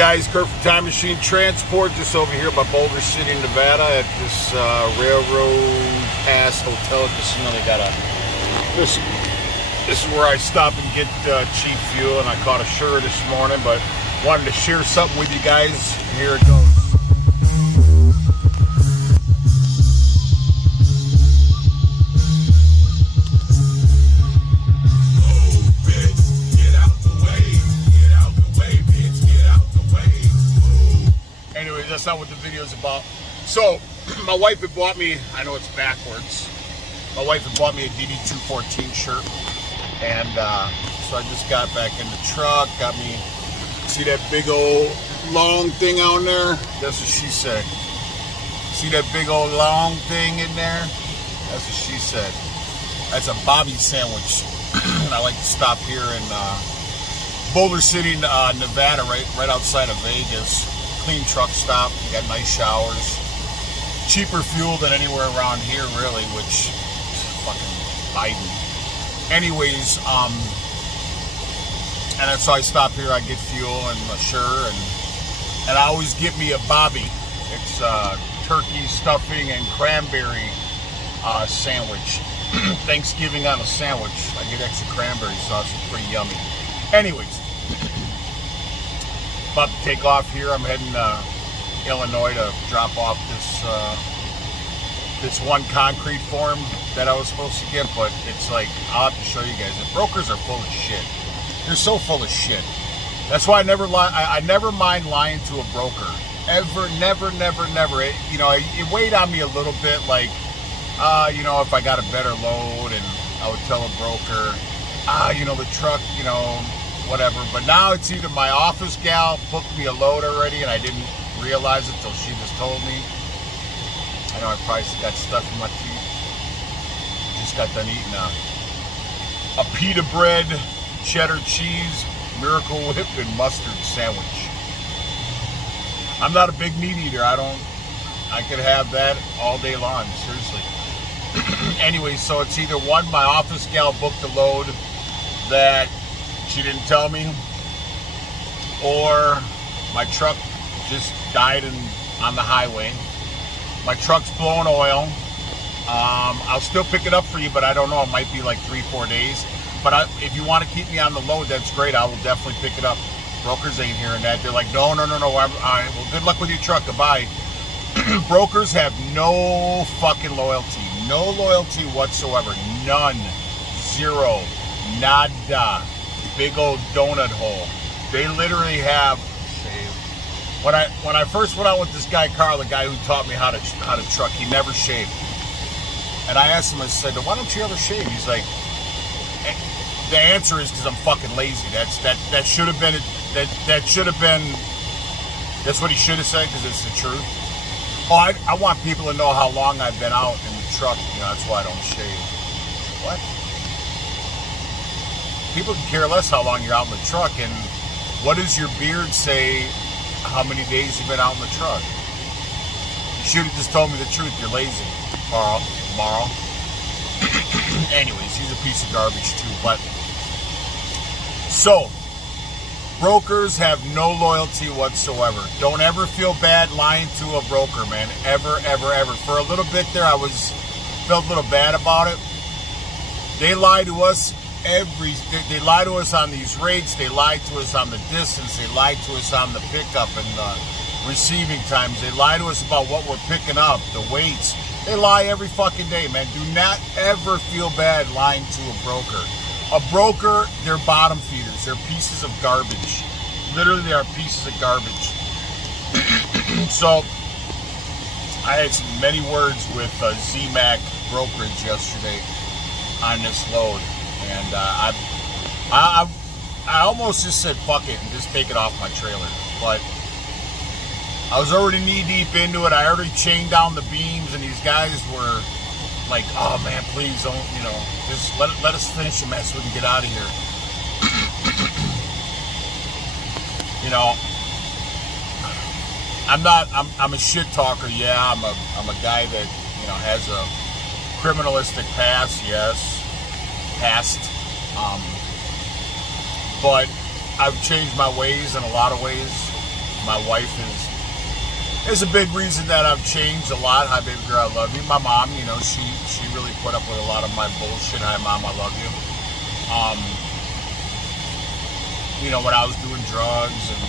guys, Kurt from Time Machine Transport, just over here by Boulder City, Nevada, at this Railroad Pass Hotel Casino. They got this is where I stop and get cheap fuel, and I caught a Shure this morning, but wanted to share something with you guys. Here it goes. That's not what the video is about. So, my wife had bought me, I know it's backwards, my wife had bought me a DD214 shirt, and so I just got back in the truck, got me, see that big old long thing out there? That's what she said. See that big old long thing in there? That's what she said. That's a Bobby sandwich. And I like to stop here in Boulder City, Nevada, right outside of Vegas. Clean truck stop, you got nice showers, cheaper fuel than anywhere around here really, which fucking Biden. Anyways, and that's how I stop here. I get fuel and a Shure, and I always get me a Bobby. It's turkey stuffing and cranberry sandwich. Thanksgiving on a sandwich. I get extra cranberry sauce. It's pretty yummy. Anyways, about to take off here. I'm heading to Illinois to drop off this one concrete form that I was supposed to get, but it's like, I'll have to show you guys. The brokers are full of shit. They're so full of shit. That's why I never lie. I never mind lying to a broker. Ever, never. It, you know, it weighed on me a little bit, like, you know, if I got a better load, and I would tell a broker, you know, the truck, you know, whatever. But now it's either my office gal booked me a load already and I didn't realize it till she just told me. I know I probably got stuff in my teeth. Just got done eating a pita bread, cheddar cheese, Miracle Whip, and mustard sandwich. I'm not a big meat eater. I could have that all day long, seriously. Anyway, so it's either one, my office gal booked a load that she didn't tell me, or my truck just died on the highway. My truck's blowing oil. I'll still pick it up for you, but I don't know. It might be like 3-4 days. But if you want to keep me on the load, that's great. I will definitely pick it up. Brokers ain't hearing that. They're like, no. Well, good luck with your truck. Goodbye. Brokers have no fucking loyalty. No loyalty whatsoever. None. Zero. Nada. Big old donut hole. They literally have shave. When I first went out with this guy Carl, the guy who taught me how to truck, he never shaved. And I asked him, I said, why don't you ever shave? He's like, the answer is because I'm fucking lazy. That should have been that's what he should have said, because it's the truth. Oh, I want people to know how long I've been out in the truck. You know, that's why I don't shave. What? People can care less how long you're out in the truck, and what does your beard say how many days you've been out in the truck? You should have just told me the truth. You're lazy, Carl. Anyways, he's a piece of garbage too. But so, brokers have no loyalty whatsoever. Don't ever feel bad lying to a broker, man. Ever. For a little bit there, felt a little bad about it. They lie to us. They lie to us on these rates. They lie to us on the distance. They lie to us on the pickup and the receiving times. They lie to us about what we're picking up, the weights. They lie every fucking day, man. Do not ever feel bad lying to a broker. A broker, they're bottom feeders. They're pieces of garbage. Literally, they are pieces of garbage. So, I had many words with ZMAC Brokerage yesterday on this load. And I almost just said fuck it and just take it off my trailer. But I was already knee deep into it. I already chained down the beams, and these guys were like, oh man, please don't, you know, just let us finish the mess so we can get out of here. You know, I'm a shit talker. Yeah, I'm a guy that, you know, has a criminalistic past, yes. But I've changed my ways in a lot of ways. My wife is a big reason that I've changed a lot. Hi, baby girl, I love you. My mom, you know, she really put up with a lot of my bullshit. Hi, Mom, I love you. You know, when I was doing drugs and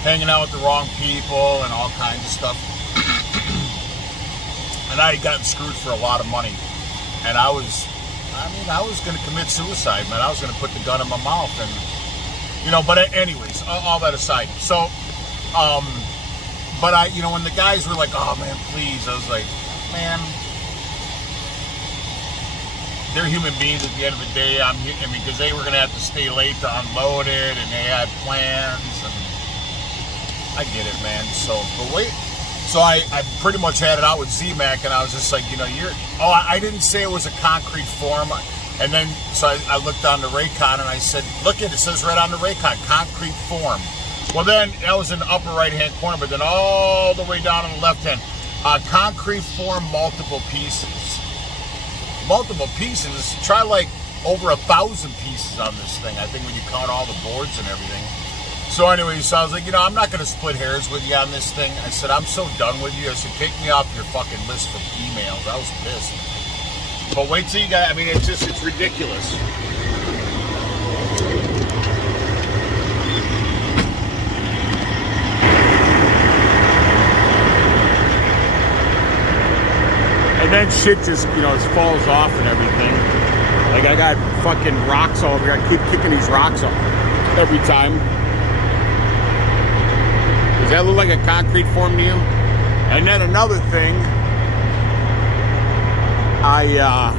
hanging out with the wrong people and all kinds of stuff. And I had gotten screwed for a lot of money. And I was going to commit suicide, man. I was going to put the gun in my mouth. And, you know, but anyways, all that aside. So, but you know, when the guys were like, oh, man, please, I was like, man, they're human beings at the end of the day. I mean, because they were going to have to stay late to unload it, and they had plans, and I get it, man. So, but wait. So I pretty much had it out with Z-Mac, and I was just like, you know, I didn't say it was a concrete form. And then, so I looked on the Raycon, and I said, look it says right on the Raycon, concrete form. Well, then, that was in the upper right-hand corner, but then all the way down on the left-hand, concrete form, multiple pieces. Multiple pieces, try like over 1,000 pieces on this thing, I think, when you count all the boards and everything. So anyway, so I was like, you know, I'm not going to split hairs with you on this thing. I said, I'm so done with you. I said, take me off your fucking list for emails. I was pissed. But wait till you guys, I mean, it's ridiculous. And then shit just, you know, it falls off and everything. Like, I got fucking rocks all over here. I keep kicking these rocks off every time. Does that look like a concrete form to you? And then another thing, I'm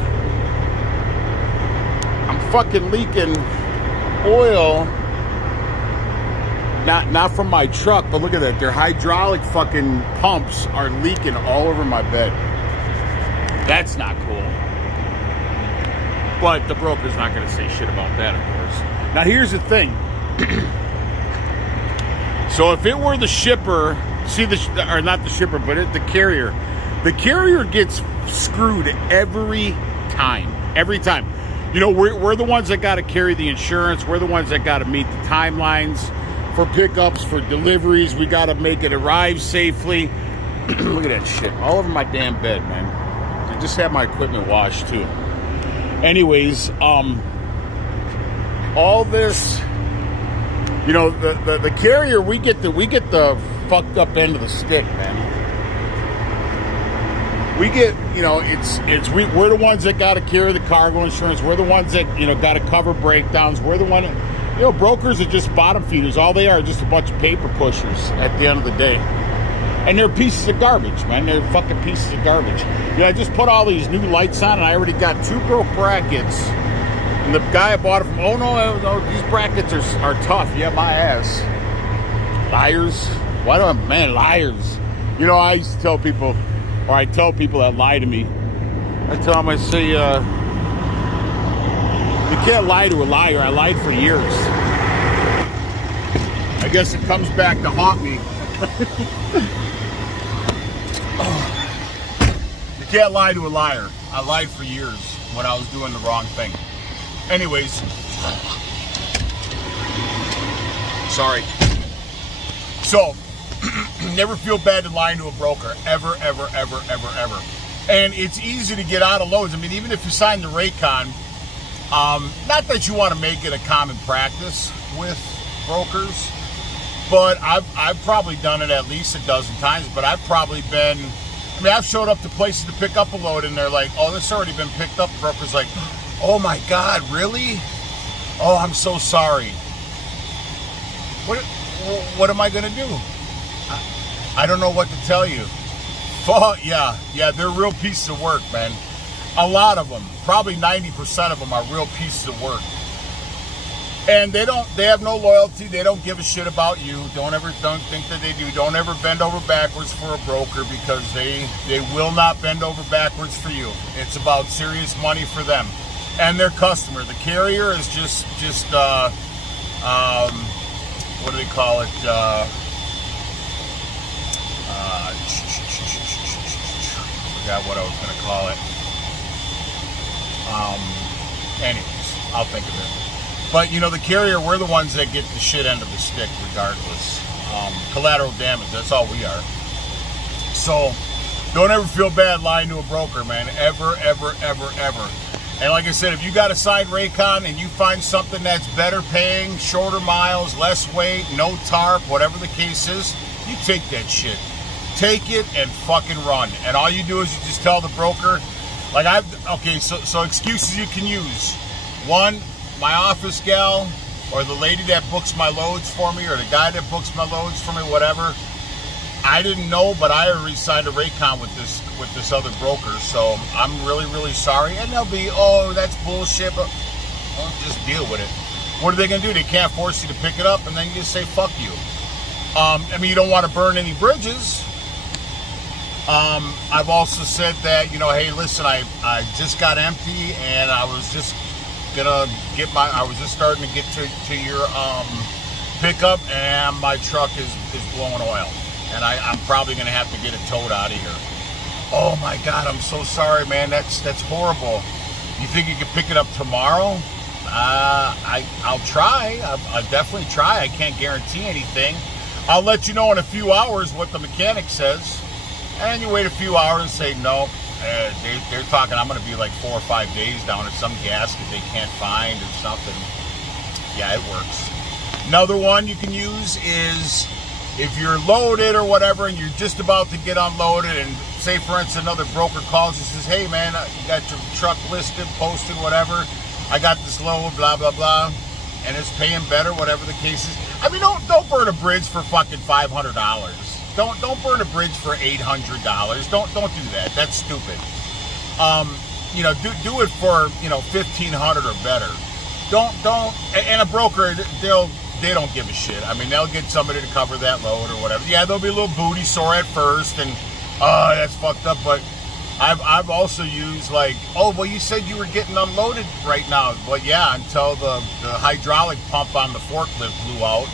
fucking leaking oil, not from my truck, but look at that. Their hydraulic fucking pumps are leaking all over my bed. That's not cool. But the broker's not going to say shit about that, of course. Now, here's the thing. So if it were the shipper, or not the shipper, but the carrier gets screwed every time. Every time. You know, we're the ones that got to carry the insurance. We're the ones that got to meet the timelines for pickups, for deliveries. We got to make it arrive safely. Look at that shit. All over my damn bed, man. I just had my equipment washed, too. Anyways, all this... You know, the carrier, we get the fucked up end of the stick, man. We get, you know, we're the ones that got to carry the cargo insurance. We're the ones that, you know, got to cover breakdowns. We're the one, you know, brokers are just bottom feeders. All they are just a bunch of paper pushers at the end of the day. And they're pieces of garbage, man. They're fucking pieces of garbage. You know, I just put all these new lights on, and I already got 2 broke brackets. And the guy I bought it from, oh no, these brackets are tough. Yeah, my ass. Liars. Why do I, man, liars. You know, I used to tell people, or I tell people that lie to me. I tell them, I say, you can't lie to a liar. I lied for years. I guess it comes back to haunt me. You can't lie to a liar. I lied for years when I was doing the wrong thing. Anyways, sorry. So, never feel bad in lying to a broker. Ever, ever, ever, ever, ever. And it's easy to get out of loads. I mean, even if you sign the Raycon, not that you want to make it a common practice with brokers, but I've probably done it at least a dozen times, but I've probably been, I mean, I've showed up to places to pick up a load, and they're like, oh, this already been picked up. The broker's like, oh my God, really? Oh, I'm so sorry. What am I gonna do? I don't know what to tell you. Oh, yeah, they're real pieces of work, man. A lot of them, probably 90% of them are real pieces of work. And they have no loyalty. They don't give a shit about you. Don't think that they do. Don't ever bend over backwards for a broker, because they will not bend over backwards for you. It's about serious money for them and their customer. The carrier is just what do they call it? Forgot what I was going to call it. Anyways, I'll think of it. But, you know, the carrier, we're the ones that get the shit end of the stick regardless. Collateral damage, that's all we are. So don't ever feel bad lying to a broker, man. Ever, ever, ever, ever. And like I said, if you got a side Raycon and you find something that's better paying, shorter miles, less weight, no tarp, whatever the case is, you take that shit. Take it and fucking run. And all you do is you just tell the broker, like so excuses you can use. One, my office gal, or the lady that books my loads for me, or the guy that books my loads for me, whatever. I didn't know, but I already signed a Raycon with this other broker, so I'm really, really sorry. And they'll be, oh, that's bullshit, but well, just deal with it. What are they gonna do? They can't force you to pick it up, and then you just say, fuck you. I mean, you don't want to burn any bridges. I've also said that, you know, hey, listen, I just got empty, and I was just gonna get I was just starting to get to your pickup, and my truck is blowing oil. And I'm probably going to have to get it towed out of here. Oh my God, I'm so sorry, man. That's horrible. You think you could pick it up tomorrow? I'll try. I'll definitely try. I can't guarantee anything. I'll let you know in a few hours what the mechanic says. And you wait a few hours and say, no, they're talking, I'm going to be like 4 or 5 days down at some gasket they can't find or something. Yeah, it works. Another one you can use is, if you're loaded or whatever and you're just about to get unloaded, and say for instance another broker calls and says, hey man, you got your truck listed, posted, whatever, I got this load, blah blah blah, and it's paying better, whatever the case is. I mean, don't burn a bridge for fucking $500. Don't burn a bridge for $800. Don't do that. That's stupid. You know, do it for, you know, $1,500 or better. Don't and a broker, they don't give a shit. I mean, they'll get somebody to cover that load or whatever. Yeah, they'll be a little booty sore at first, and that's fucked up. But I've also used, like, oh, well, you said you were getting unloaded right now. Well, yeah, until the hydraulic pump on the forklift blew out,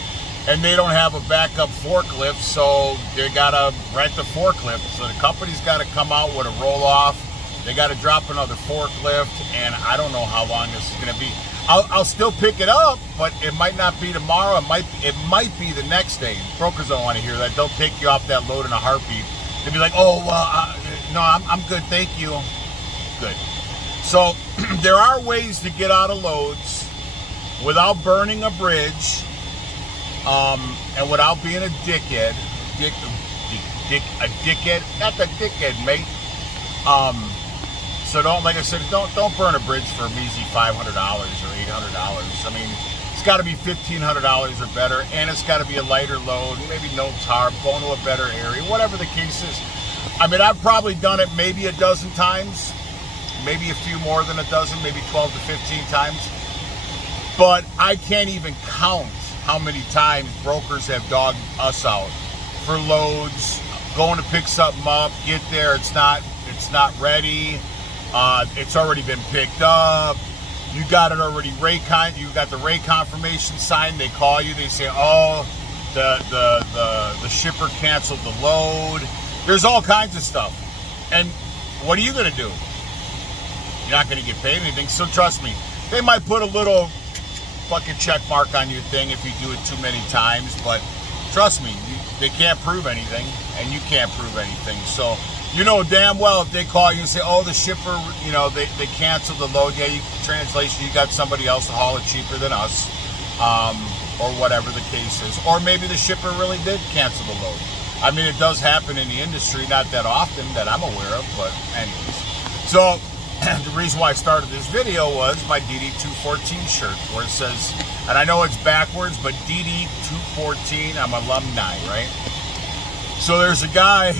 and they don't have a backup forklift, so they gotta rent the forklift. So the company's got to come out with a roll off. They got to drop another forklift, and I don't know how long this is gonna be. I'll still pick it up, but it might not be tomorrow. It might be the next day. Brokers don't want to hear that. They'll take you off that load in a heartbeat. They'll be like, oh, no, I'm good, thank you. Good. So there are ways to get out of loads without burning a bridge, and without being a dickhead. A dickhead? That's a dickhead, mate. So don't, like I said, don't burn a bridge for a measly $500 or $800. I mean, it's got to be $1,500 or better, and it's got to be a lighter load, maybe no tarp, going to a better area, whatever the case is. I mean, I've probably done it maybe a dozen times, maybe a few more than a dozen, maybe 12 to 15 times. But I can't even count how many times brokers have dogged us out for loads, going to pick something up, get there, it's not ready. It's already been picked up. You got it already Raycon. You got the Ray confirmation signed. They call you. They say, oh, the shipper canceled the load. There's all kinds of stuff. And what are you going to do? You're not going to get paid anything. So trust me, they might put a little fucking check mark on your thing if you do it too many times. But trust me, they can't prove anything, and you can't prove anything. So you know damn well if they call you and say, oh, the shipper, you know, they canceled the load. Yeah, translation, you got somebody else to haul it cheaper than us, or whatever the case is. Or maybe the shipper really did cancel the load. I mean, it does happen in the industry, not that often that I'm aware of, but anyways. So the reason why I started this video was my DD214 shirt, where it says, and I know it's backwards, but DD214, I'm alumni, right? So there's a guy...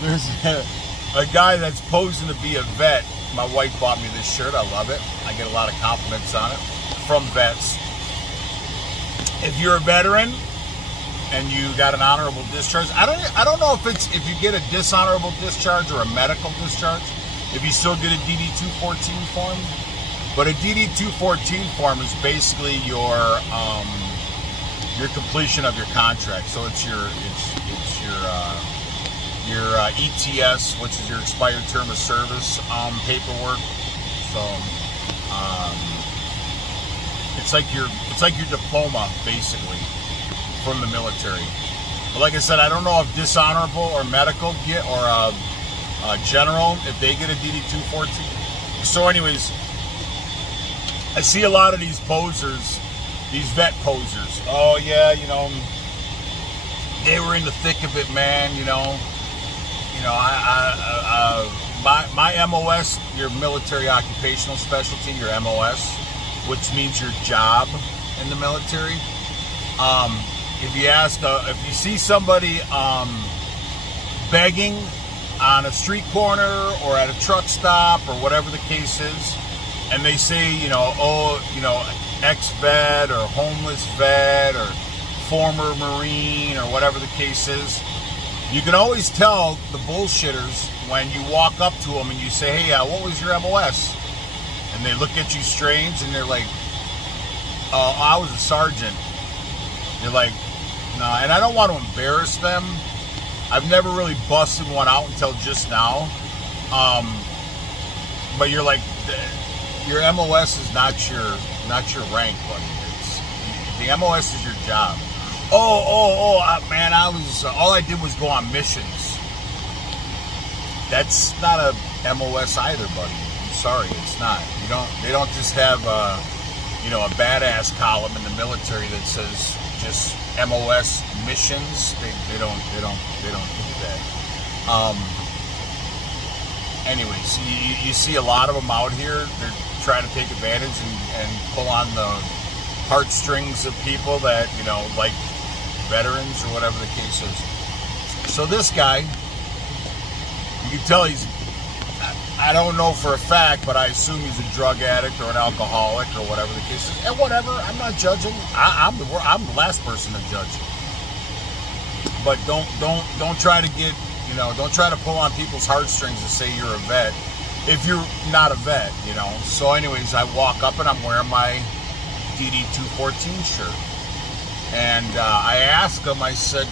There's a guy that's posing to be a vet. My wife bought me this shirt. I love it. I get a lot of compliments on it from vets. If you're a veteran and you got an honorable discharge, I don't know if you get a dishonorable discharge or a medical discharge, if you still get a DD214 form. But a DD214 form is basically your completion of your contract. So it's your ETS, which is your expired term of service paperwork. So it's like your diploma, basically. from the military. But like I said, I don't know if dishonorable or medical get, or general, if they get a DD-214. So anyways, I see a lot of these posers, these vet posers. Oh yeah, you know, they were in the thick of it, man. You know, my MOS, your military occupational specialty, your MOS, which means your job in the military. If you ask, if you see somebody begging on a street corner or at a truck stop or whatever the case is, and they say, you know, oh, you know, ex-vet or homeless vet or former Marine or whatever the case is, you can always tell the bullshitters when you walk up to them and you say, hey, what was your MOS? And they look at you strange and they're like, I was a sergeant. You're like, no, and I don't want to embarrass them. I've never really busted one out until just now. But you're like, your MOS is not your rank, buddy. The MOS is your job. Man, all I did was go on missions. That's not a MOS either, buddy. I'm sorry, it's not. They don't just have a badass column in the military that says just MOS missions. They don't do that. Anyways, you see a lot of them out here. They're trying to take advantage and pull on the heartstrings of people that, you know, like veterans or whatever the case is. So this guy, you can tell I don't know for a fact, but I assume he's a drug addict or an alcoholic or whatever the case is. And whatever, I'm not judging. I'm the last person to judge. But don't try to get, you know, don't try to pull on people's heartstrings and say you're a vet if you're not a vet, you know. So anyways, I walk up and I'm wearing my DD-214 shirt. And I asked him, I said,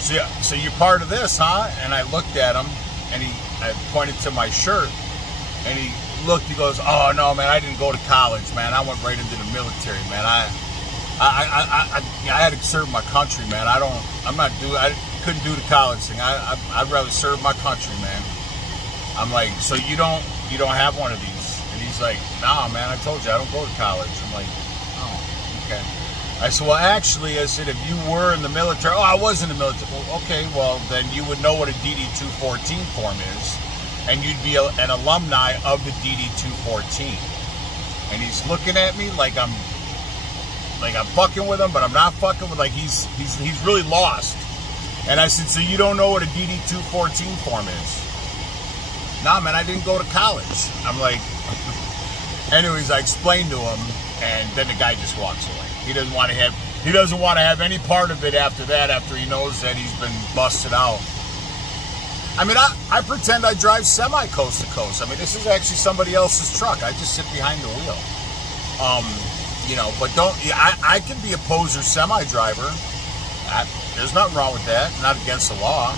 so you're part of this, huh? And I looked at him, and I pointed to my shirt, and he looked, he goes, oh, no, man, I didn't go to college, man. I went right into the military, man. I had to serve my country, man. I couldn't do the college thing. I'd rather serve my country, man. I'm like, so you don't have one of these? And he's like, nah, man, I told you, I don't go to college. I'm like, oh, okay. I said, well, actually, I said, if you were in the military, oh, I was in the military. Well, okay, well, then you would know what a DD-214 form is, and you'd be an alumni of the DD-214. And he's looking at me like I'm fucking with him, but I'm not fucking with, like he's really lost. And I said, so you don't know what a DD-214 form is? Nah, man, I didn't go to college. I'm like, anyways, I explained to him, and then the guy just walks away. He doesn't want to have any part of it after that, after he knows that he's been busted out. I mean, I pretend I drive semi coast to coast. I mean, this is actually somebody else's truck. I just sit behind the wheel. You know, but I can be a poser semi driver. There's nothing wrong with that. Not against the law.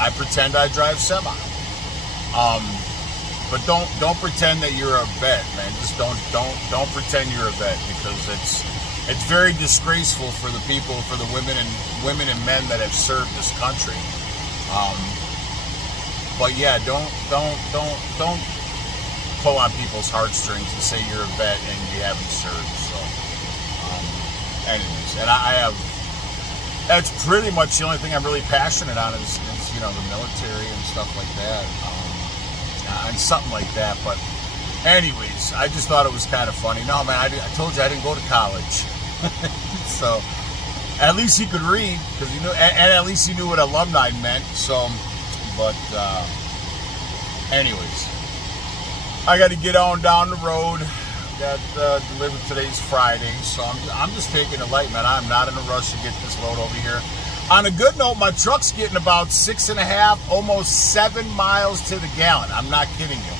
I pretend I drive semi. But don't pretend that you're a vet, man. Just don't pretend you're a vet, because it's very disgraceful for the people, for the women and men that have served this country. But yeah, don't pull on people's heartstrings and say you're a vet and you haven't served. So, anyways, and that's pretty much the only thing I'm really passionate on is you know, the military and stuff like that. And something like that. But anyways, I just thought it was kind of funny. No, man, I told you I didn't go to college. So at least he could read, because he knew, and at least he knew what alumni meant. So, but anyways, I got to get on down the road. Got delivered today's Friday, so I'm just taking it light, man. I'm not in a rush to get this load over here. On a good note, my truck's getting about 6.5, almost 7 miles to the gallon. I'm not kidding you.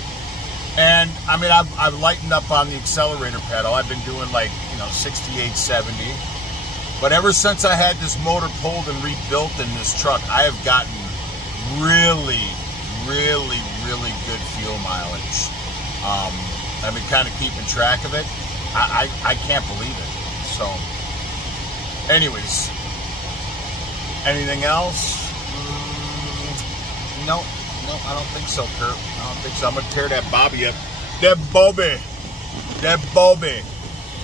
And I mean, I've lightened up on the accelerator pedal. I've been doing like, you know, 68, 70. But ever since I had this motor pulled and rebuilt in this truck, I have gotten really, really, really good fuel mileage. I've been kind of keeping track of it. I can't believe it. So Anyways, anything else? No, I don't think so, Kurt. I don't think so. I'm gonna tear that Bobby up. That Bobby.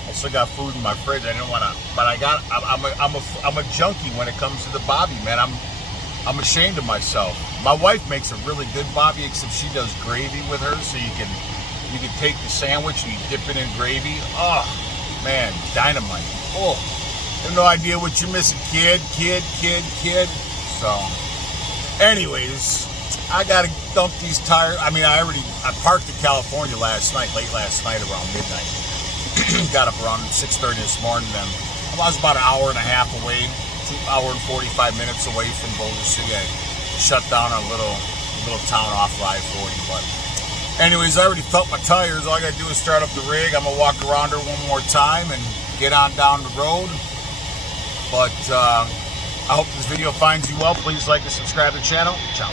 I still got food in my fridge. I didn't want to, but I'm a junkie when it comes to the Bobby, man. I'm ashamed of myself. My wife makes a really good Bobby, except she does gravy with her, so you can take the sandwich and you dip it in gravy. Oh man, dynamite. Oh, I have no idea what you're missing, kid. So, anyways, I gotta dump these tires. I mean, I parked in California late last night around midnight. Got up around 6:30 this morning. Then I was about an hour and a half away, 2 hours and 45 minutes away from Boulder City. I shut down a little town off I-40. But anyways, I already felt my tires. All I gotta do is start up the rig. I'm gonna walk around her one more time and get on down the road. But I hope this video finds you well. Please like and subscribe to the channel. Ciao.